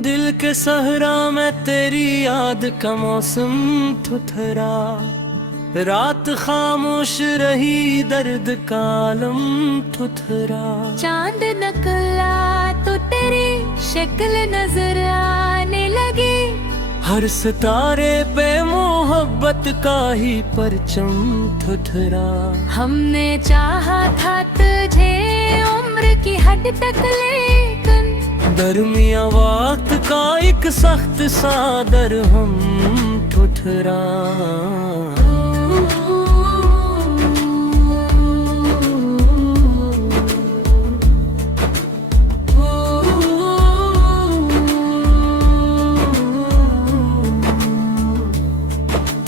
दिल के सहरा में तेरी याद का मौसम थुथरा, रात खामोश रही दर्द का आलम थुथरा। चांद नकला तो तेरी शक्ल नजर आने लगी, हर सितारे पे मोहब्बत का ही परचम थुथरा। हमने चाहा था तुझे उम्र की हद तक, लेकिन दरमिया वक्त का एक सख्त सा दरहम थुथरा।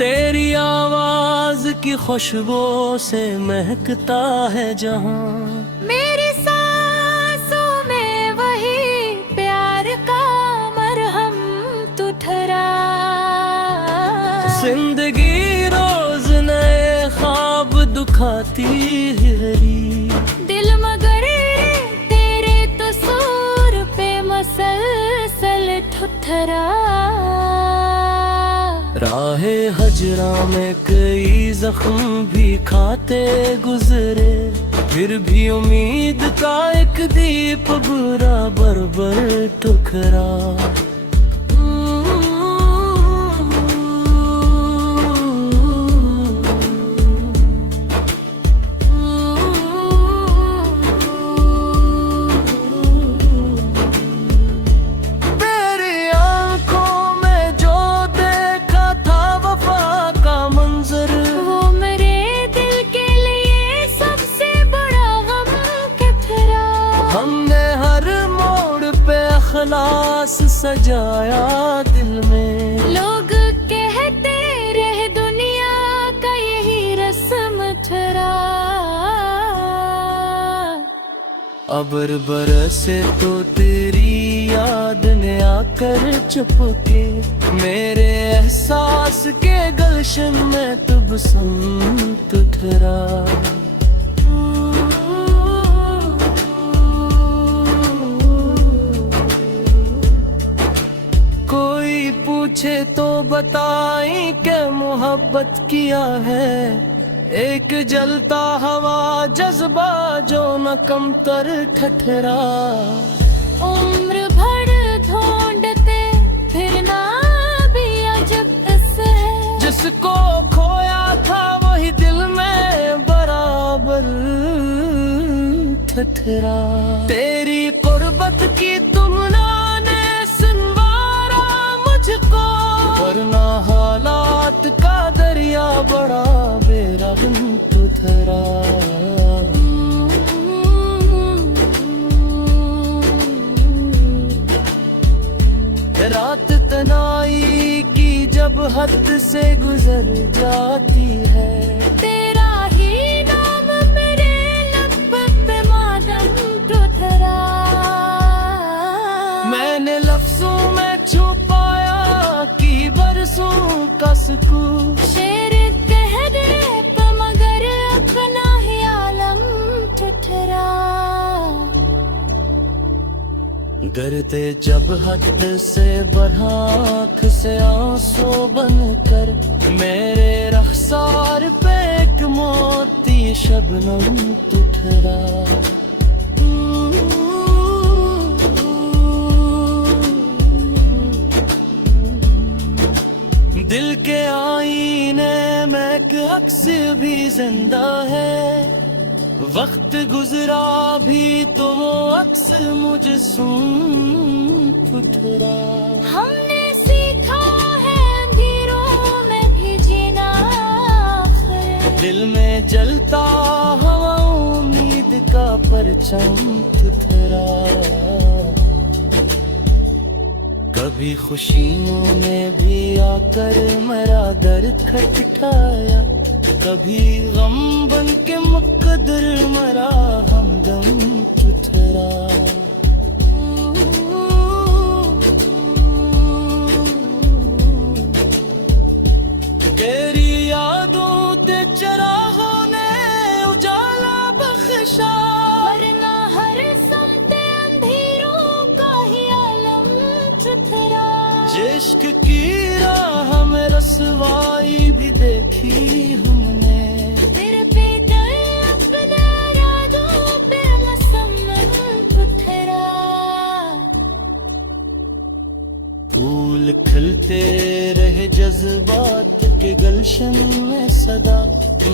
तेरी आवाज की खुशबू से महकता है जहां, मेरी सांसों में वही प्यार का मरहम तुठरा। जिंदगी रोज नए ख्वाब दुखाती हरी, दिल मगर तेरे तस्वीर पे मसलसल ठुठरा। राहे हजरा में कई जख्म भी खाते गुजरे, फिर भी उम्मीद का एक दीप बराबर टुकरा। खलास सजाया दिल में, लोग कहते रहे दुनिया का यही रस्म ठहरा। अबर बरसे तो तेरी याद ने आकर चुपके, मेरे एहसास के गलशन में तबस्सुम तुठरा। पूछे तो बताई के मोहब्बत किया है, एक जलता हवा जज्बा जो न कमतर ठठरा। उम्र भर ढूंढते फिर ना भी अजब है, जिसको खोया था वही दिल में बराबर ठठरा। तेरी कुर्बत की तुमना वरना हालात का दरिया बड़ा बेरहम तुठरा। रात तनाई की जब हद से गुजर जाती है, तेरा ही नाम मेरे लब पे मातम तुठरा। मैंने लफ्जों में छुपाया कि बरसों का सुकून, शेर कह दे तो मगर अपना ही आलम ठुठरा। गिरते जब हद से बढ़ा आँख से आंसू बनकर, मेरे रखसार पे एक मोती शबनम तुठरा। दिल के आईने में एक अक्स भी जिंदा है, वक्त गुजरा भी तो वो अक्स मुझे सुन तुठरा। हमने सीखा है अंधेरों में भी जीना, दिल में जलता हवा उम्मीद का परचम तुठरा। कभी खुशियों ने भी आकर मेरा दर खटखटाया, कभी गम बन के मुकद्दर मरा हमदम तुठरा। रुसवाई भी देखी हमने। फिर भी डर अपने इरादों पे मुसम्मत पत्थरा। फूल खिलते रहे जज्बात के गुलशन में सदा,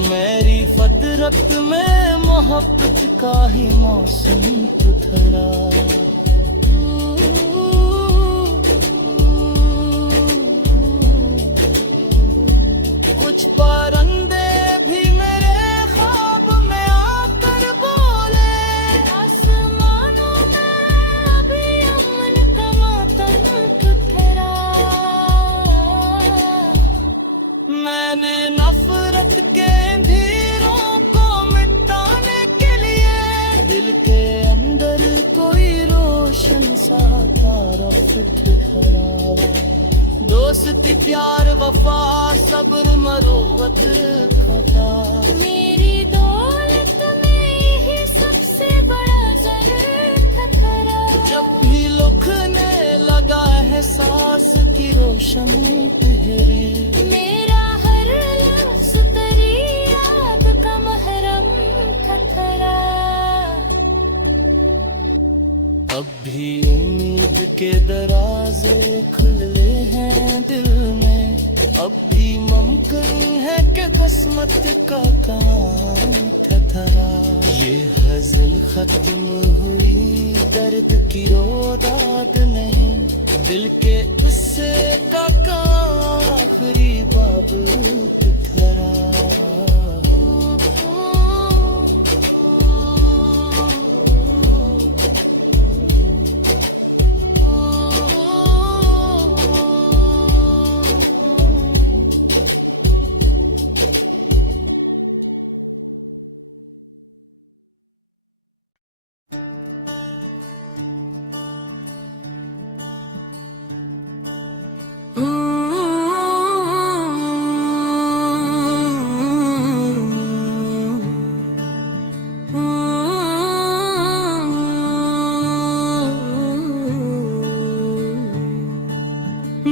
मेरी फतरत में मोहब्बत का ही मौसम उतरा। कुछ परिंदे भी मेरे ख्वाब में आकर बोले, आसमानों में अभी अमन का मातम पत्थरा। मैंने नफरत के अंधेरों को मिटाने के लिए दिल के अंदर कोई रोशन सा तारा ठहरा। दोस्ती प्यार वफा सब्र मरोवत खता, मेरी दौलत में ही सबसे बड़ा ज़रूर खतरा। जब भी लुकने लगा है सांस की रोशन पहरे, मेरा हर लफ्ज़ तेरी याद का महरम खतरा। अब भी उम्मीद के दराजे खुले हैं दिल में, अब भी मुमकिन है कि किस्मत का काम ठहरा। ये हज़ल खत्म हुई दर्द की रोदाद नहीं, दिल के किस्से का आखिरी बाब ठहरा।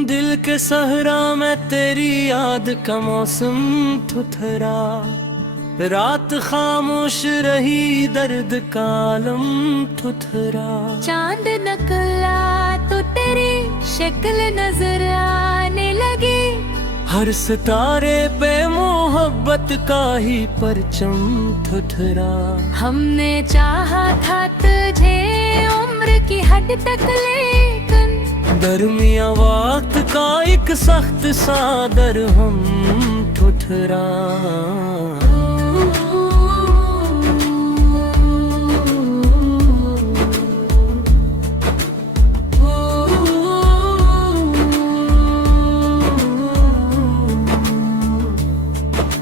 दिल के सहरा में तेरी याद का मौसम ठुठरा, रात खामोश रही दर्द का आलम ठुठरा। चांद नकला तो तेरी शक्ल नजर आने लगी, हर सितारे पे मोहब्बत का ही परचम ठुठरा। हमने चाहा था तुझे उम्र की हद तक, लेकिन दरमिया वक्त का एक सख्त सा दरहम ठुठरा।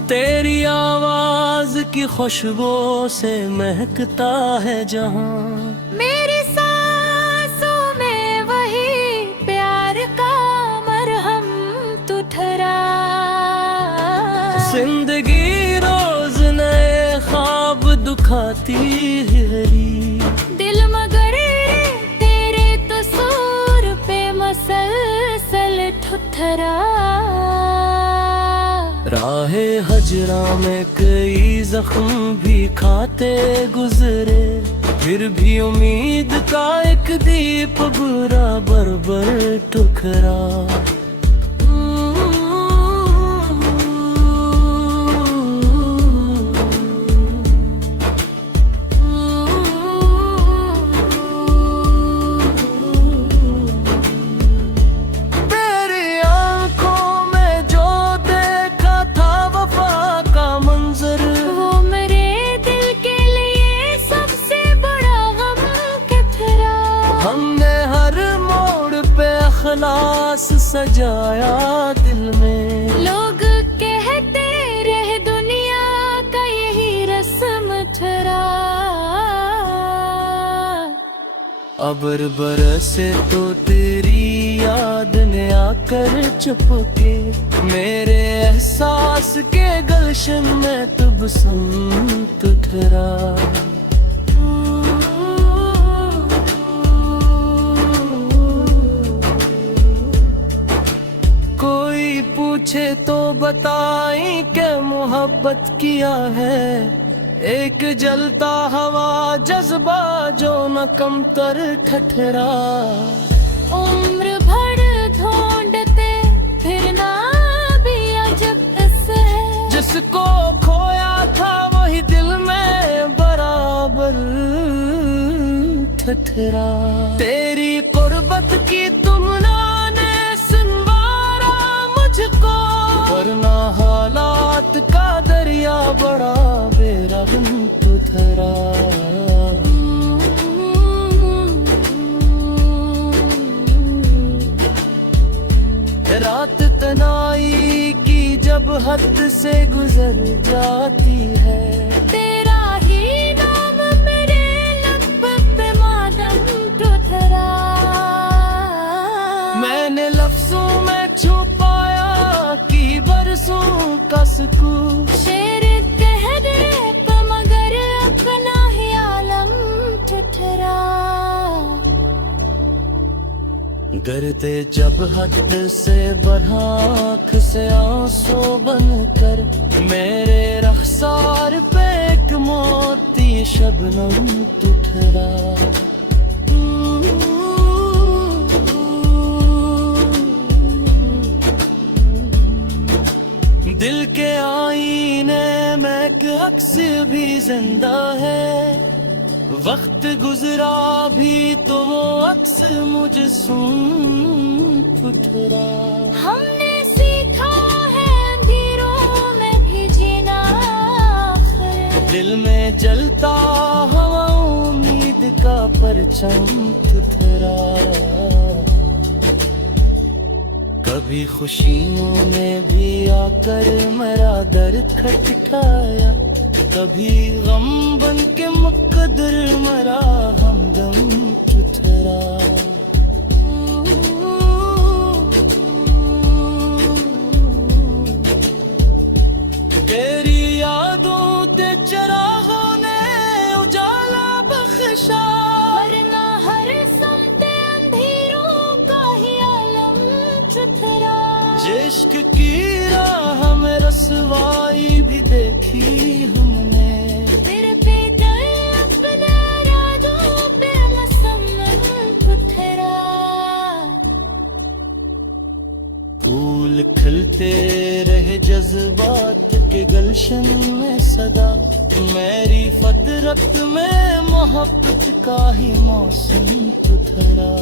तेरी आवाज की खुशबू से महकता है जहां, मेरी सांसों में वही प्यार का मरहम तू ठहरा। जिंदगी रोज नए ख्वाब दुखाती है, दिल मगर तेरे तस्वीर पे मसलसल ठुठरा। राहे हजरा में कई जख्म भी खाते गुजरे, फिर भी उम्मीद का एक दीप बुरा बरबर टुकरा। खलास सजाया दिल में, लोग कहते रहे दुनिया का यही रस्म ठहरा। अबर बरसे तो तेरी याद ने आकर चुपके, मेरे एहसास के गलशन में तबसम ठहरा। पूछे तो बताई के मोहब्बत किया है, एक जलता हवा जज्बा जो न कमतर ठठरा। उम्र भर ढूंढते फिरना भी अजब ऐसे है, जिसको खोया था वही दिल में बराबर ठठरा। तेरी कुर्बत की तुमना ने सिंवारा मुझको, वरना हालात का दरिया बड़ा बेरहम तुथरा। रात तनाई की जब हद से गुजर जाती है, तेरा ही नाम मेरे लब पे मातम ठुठरा। मैंने लफ्जों में छुपाया कि बरसों का सुकून। शेर कह दे तो मगर अपना ही आलम ठुठरा। गिरते जब हद से बढ़ा आँख से आंसू बनकर, मेरे रखसार पे एक मोती शबनम तुठरा। दिल के आईने में एक अक्स भी जिंदा है, वक्त गुजरा भी तो वो अक्स मुझे सुन ठुठरा। हमने सीखा है अंधेरों में भी जीना आखिर, दिल में जलता हवा उम्मीद का परचम ठुठरा। कभी खुशियों में भी आकर मेरा दर खटकाया, कभी गम बन के मुकद्दर मरा हमदम ठुठरा। तेरी यादों ते चरागों ने उजाला बख्शा, वरना हर समते अंधेरों का ही आलम ठुठरा। इश्क की राह में रसवाई भी देखी हमने, फिर पे अपने इरादों पे मुसम्मम ठुठरा। फूल खिलते रहे जज्बात के गुलशन में सदा, मेरी फतरत में मोहब्बत का ही मौसम ठुठरा।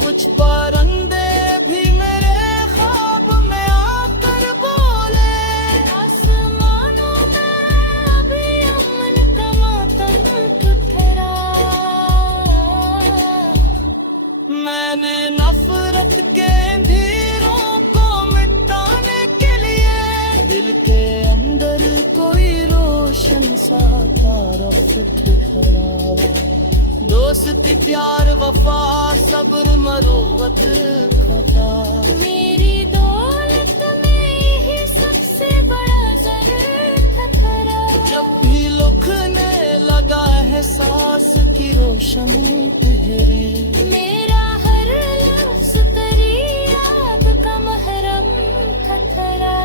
कुछ परिंदे भी मेरे ख्वाब में आकर बोले, आसमानों में अभी अमन का मातम ठुठरा। मैंने नफरत के अंधेरों को मिटाने के लिए दिल के अंदर कोई रोशन सा तारफ ठहरा। दोस्ती प्यार वफा सब्र मरोवत खता, मेरी दौलत में यही सबसे बड़ा जरूर खतरा। जब भी लुकने लगा है सांस की रोशन ठहरे, मेरा हर लफ्ज तेरी याद का महरम खतरा।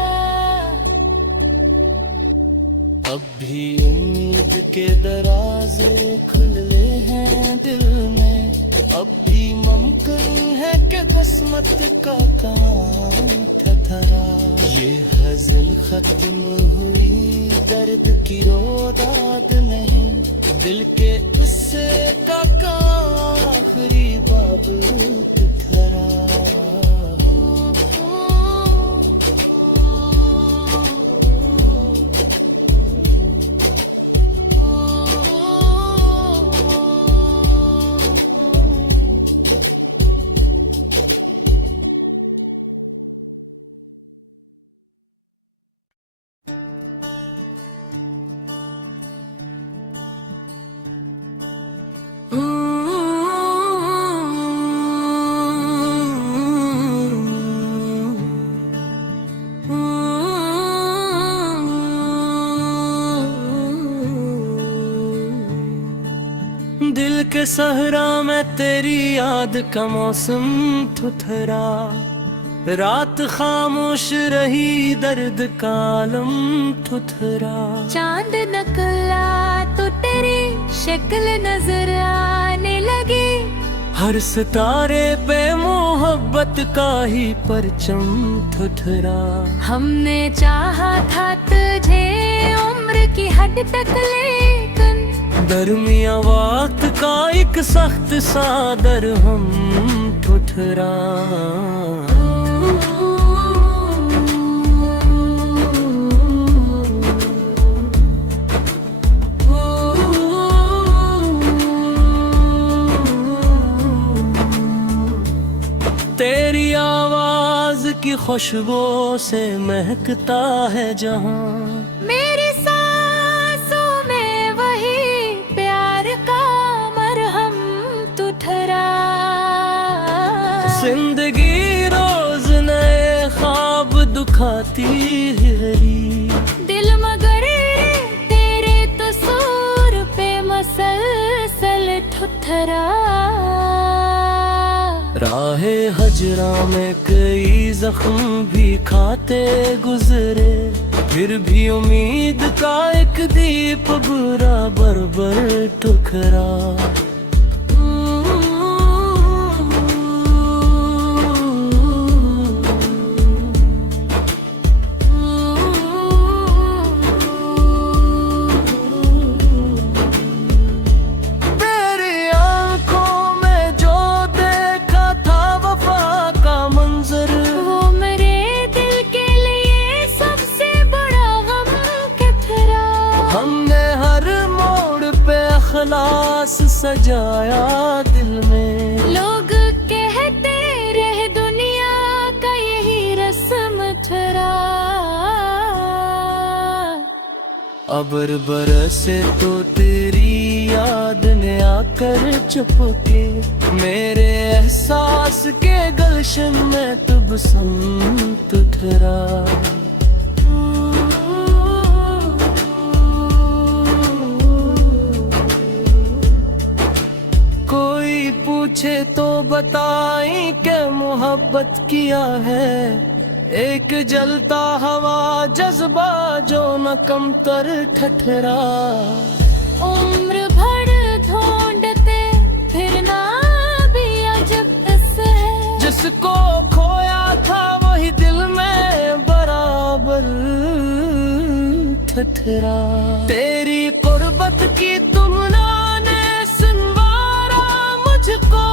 अब भी उम्मीद के दराजे खुले हैं दिल में, अब भी मुमकिन है कि किस्मत का काम ठहरा। ये हज़ल खत्म हुई दर्द की रोदाद नहीं, दिल के किस्से का आखिरी बाब ठहरा। के सहरा में तेरी याद का मौसम थुथरा, रात खामोश रही दर्द का आलम थुथरा। चांद नकला तो तेरी शक्ल नजर आने लगी, हर सितारे पे मोहब्बत का ही परचम थुथरा। हमने चाहा था तुझे उम्र की हद तक, लेकिन दरमिया वक्त का एक सख्त सा दरहम थुथरा। तेरी आवाज की खुशबू से महकता है जहां, मेरी सांसों में वही प्यार का मरहम तुठरा। जिंदगी रोज नए ख्वाब दुखाती है, दिल मगर तेरे तस्वीर पे मसलसल ठुठरा। राहे हजरा में कई जख्म भी खाते गुजरे, फिर भी उम्मीद का एक दीप बराबर बर टुकरा। खलास सजाया दिल में, लोग कहते रहे दुनिया का यही रस्म ठहरा। अबर बरसे तो तेरी याद ने आकर चुपके, मेरे एहसास के गलशन में तबसम तुठरा। पूछे तो बताई के मोहब्बत किया है, एक जलता हवा जज्बा जो न कमतर ठठरा। उम्र भर ढूंढते फिर ना भी अजब है, जिसको खोया था वही दिल में बराबर ठठरा। तेरी कुर्बत की तुमना ने सिंवारा मुझको,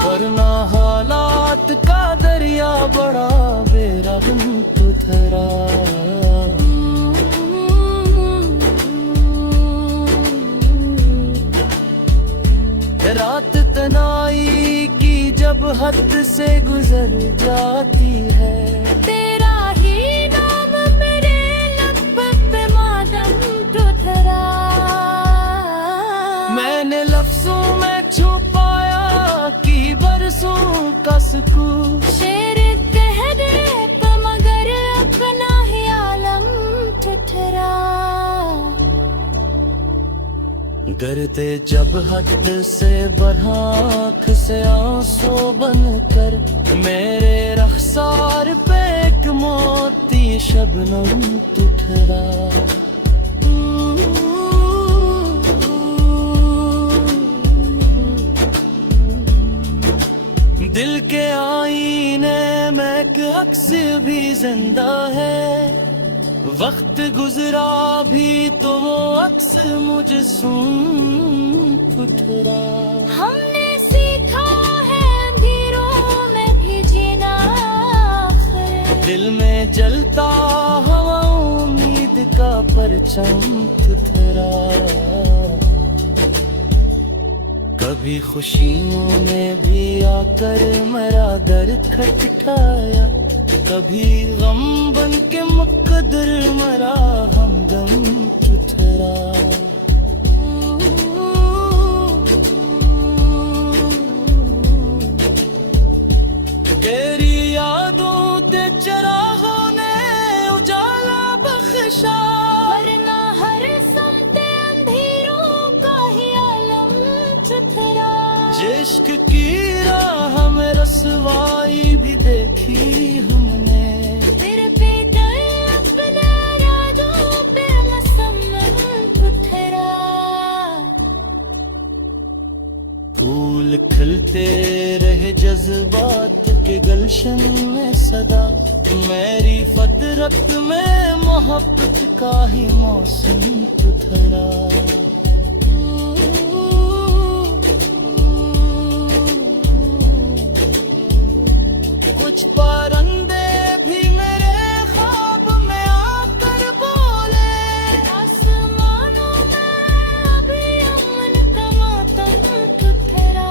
वरना हालात का दरिया बड़ा बेरहम तुथरा। रात तनाई की जब हद से गुजर जाती है, तेरा ही नाम मेरे लब पे मातम तुथरा। मैंने लफ्जों में छुपाया कि बरसों का सुकून, शेर कह दे तो मगर अपना ही आलम ठुठरा। डरते जब हद से बढ़ा आँख से आंसू बनकर, मेरे रखसार पे एक मोती शबनम तुठरा। दिल के आईने में एक अक्स भी जिंदा है, वक्त गुजरा भी तो वो अक्स मुझे सुन तुठरा। हमने सीखा है अंधेरों में भी जीना, दिल में जलता हवा उम्मीद का परचम तुठरा। कभी खुशियों ने भी आकर मेरा दर खटखटाया, कभी गम बन के मुकद्दर मरा हमदम तुठरा। तेरी यादों ते चराहों ने उजाला बख्शा, वरना हर समते अंधेरों का ही आलम ठुठरा। इश्क की राह में रसवाई भी देखी हमने। फिर पे अपने यादों पे मसम्मत पत्थरा। फूल खिलते रहे जज्बात के गलशन में सदा। मेरी फतरत में मोहब्बत का ही मौसम उतरा। कुछ परिंदे भी मेरे ख्वाब में आकर बोले, आसमानों में अभी अमन का मातम पत्थरा।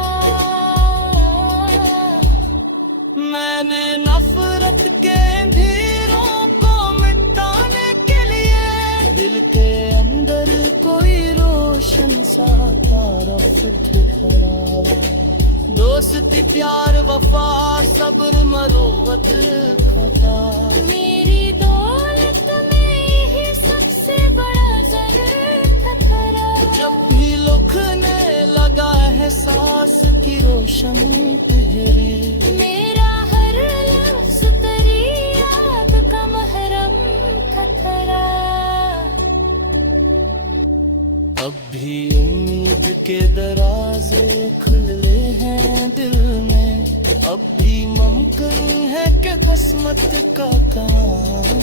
मैंने नफरत के अंधेरों को मिटाने के लिए दिल के अंदर कोई रोशन सा तारा ठहरा। दोस्ती प्यार वफा सब्र मरोवत खता। मेरी दौलत में ही सबसे बड़ा ज़रूर खतरा। जब भी लुकने लगा है सांस की रोशन पहरे। मेरा हर लफ्ज़ तेरी याद का महरम खतरा। अब भी उम्मीद के दराजे खुले हैं दिल में। अब भी मुमकिन है कि किस्मत का काम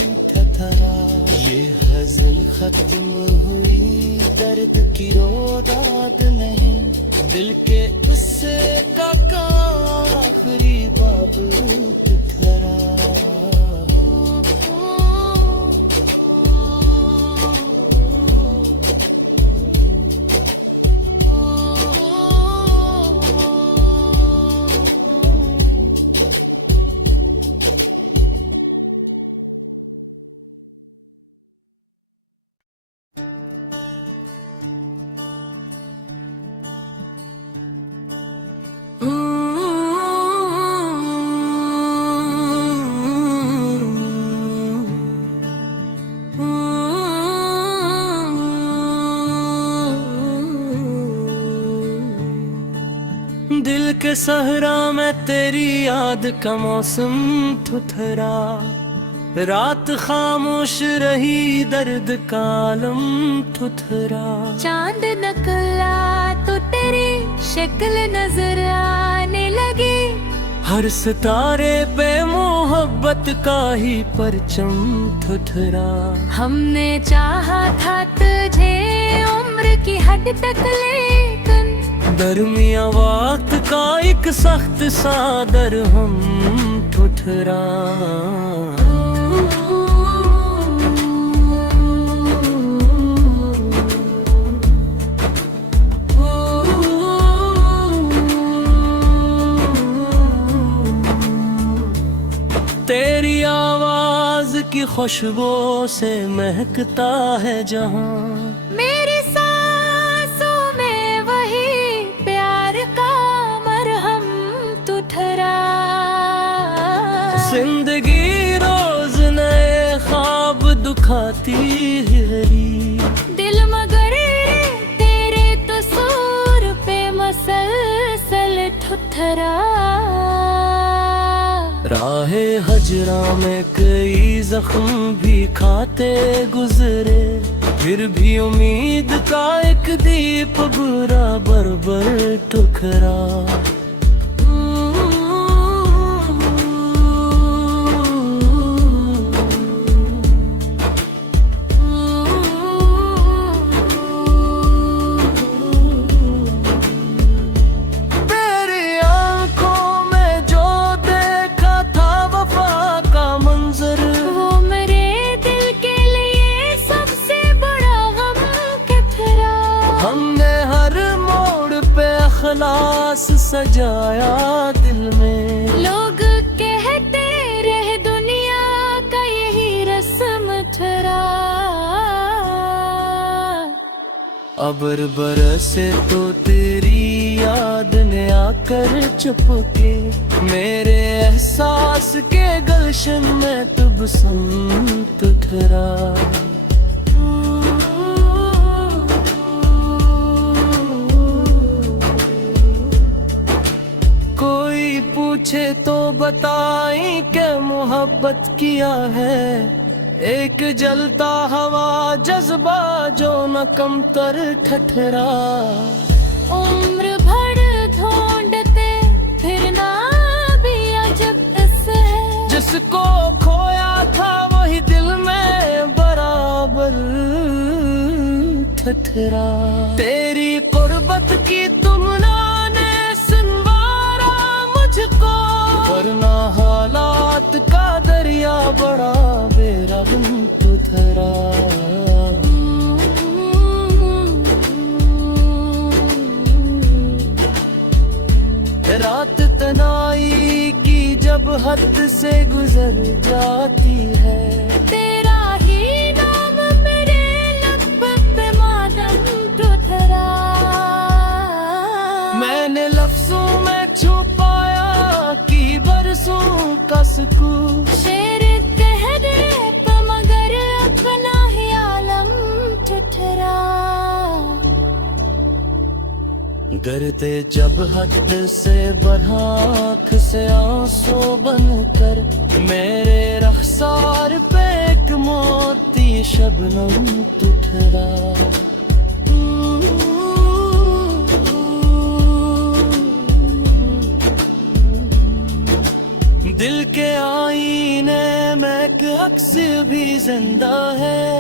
थरा। ये हज़ल खत्म हुई दर्द की रोदाद नहीं। दिल के उससे का आखिरी बाब थरा। दिल के सहरा में तेरी याद का मौसम थुथरा। रात खामोश रही दर्द का आलम थुथरा। चांद नकला तो तेरी शक्ल नजर आने लगी। हर सितारे पे मोहब्बत का ही परचम थुथरा। हमने चाहा था तुझे उम्र की हद तक, लेकिन दरमिया वक्त का एक सख्त सा दरहम ठुठरा। तेरी आवाज की खुशबू से महकता है जहां। मेरी सांसों में वही प्यार का मरहम तू ठहरा। जिंदगी रोज नए ख्वाब दुखाती है। दिल मगर तेरे तस्वीर पे मसलसल ठुठरा। राहे हजरा में कई जख्म भी खाते गुजरे, फिर भी उम्मीद का एक दीप बराबर टुकरा। खलास सजाया दिल में। लोग कहते रहे दुनिया का यही रस्म ठहरा। अबर बरसे तो तेरी याद ने आकर चुपके, मेरे एहसास के गलशन में तुबसम ठहरा। पीछे तो बताई के मोहब्बत किया है, एक जलता हवा जज्बा जो न कमतर ठठरा। उम्र भर ढूंढते फिर ना भी अजब इससे, जिसको खोया था वही दिल में बराबर ठठरा। तेरी कुर्बत की तुमना ने सिनवारा मुझको, वरना हालात का दरिया बड़ा बेरहम तुथरा। रात तनाई की जब हद से गुजर जाती है, तेरा ही नाम मेरे लब पे मातम तुथरा। मैंने लफ्जों में छुपाया कि बरसों का सुकून, शेर कह दे तो मगर अपना ही आलम ठुठरा। गिरते जब हद से बढ़ा आँख से आंसू बनकर, मेरे रखसार पे एक मोती शबनम तुठरा। दिल के आईने में एक अक्स भी जिंदा है,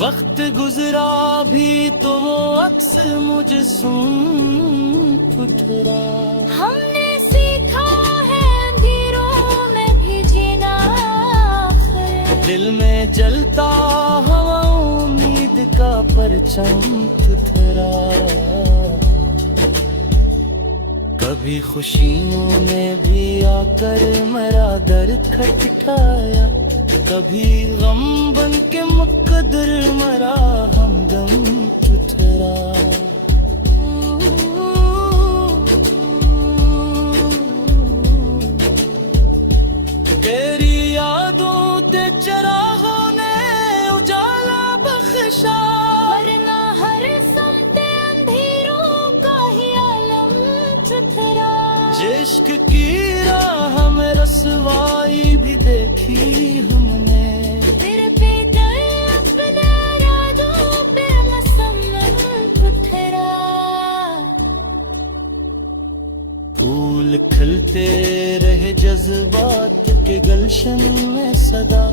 वक्त गुजरा भी तो वो अक्स मुझे सुन ठुठरा। हमने सीखा है अंधेरों में भी जीना, दिल में जलता हवा उम्मीद का परचम ठुठरा। कभी खुशियों में भी आकर मेरा दर खटखटाया, कभी गम बन के मुकद्दर मरा हमदम ठुठरा। तेरी यादों ते चरागों ने उजाला बख्शा, वरना हर समते अंधेरों का ही आलम ठुठरा। इश्क की राह में रसवाई भी देखी हमने, फिर भी गए अपने इरादों पे मुसम्मम ठुठरा। फूल खिलते रहे जज्बात के गुलशन में सदा,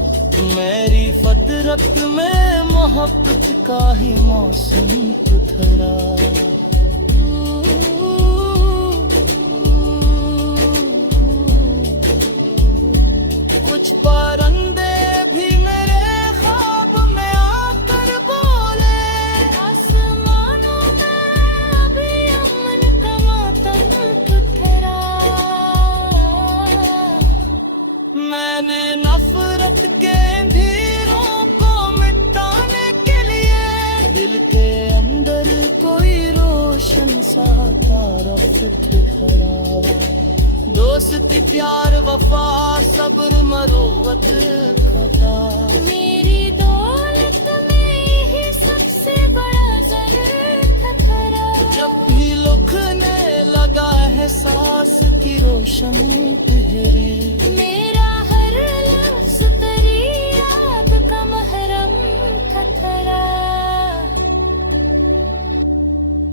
मेरी फतरत में मोहब्बत का ही मौसम ठुठरा। कुछ परिंदे भी मेरे ख्वाब में आकर बोले, आसमानों में अभी अमन का मातम ठुठरा। मैंने नफरत के अंधेरों को मिटाने के लिए दिल के अंदर कोई रोशन सा तारा ठुठरा। दोस्ती प्यार वफा सब्र मरोवत खता, मेरी दौलत में ही सबसे बड़ा जर खतरा। जब भी लुकने लगा है सांस की रोशन पहरे, मेरा हर लफ्ज तेरी याद का महरम खतरा।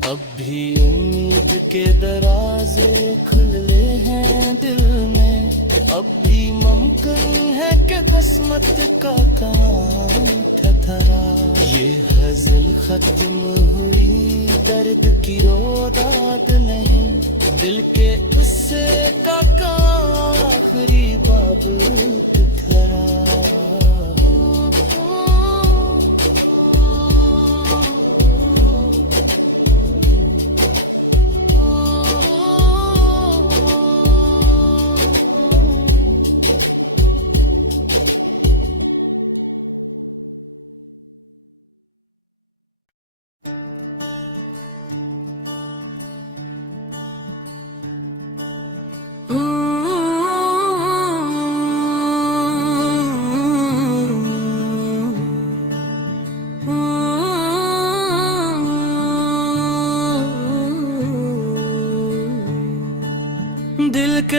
अब भी उम्मीद के दराजे खुले हैं दिल में, अब भी मुमकिन है कि किस्मत का काम ठठरा। ये हज़ल खत्म हुई दर्द की रोदाद नहीं, दिल के उससे का आखिरी बाब ठठरा।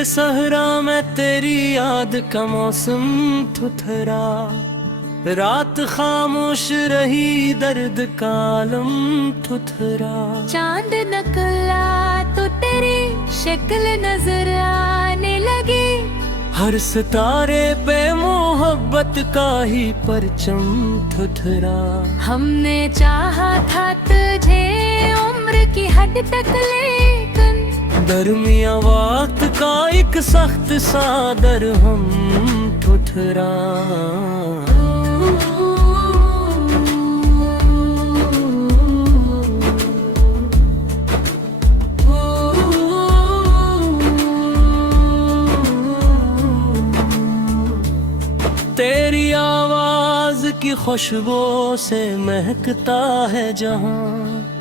सहरा में तेरी याद का मौसम थुथरा, रात खामोश रही दर्द का आलम थुथरा। चांद नकला तो तेरी शक्ल नजर आने लगी, हर सितारे पे मोहब्बत का ही परचम थुथरा। हमने चाहा था तुझे उम्र की हद तक, लेकिन दरमिया वक्त का एक सख्त सा दरहम थुथरा। तेरी आवाज की खुशबू से महकता है जहां,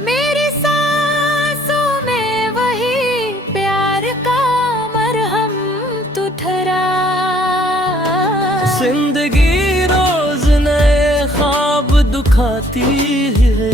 मेरी सांसों में वही प्यार का मरहम तुठरा। जिंदगी रोज नए ख्वाब दुखाती है।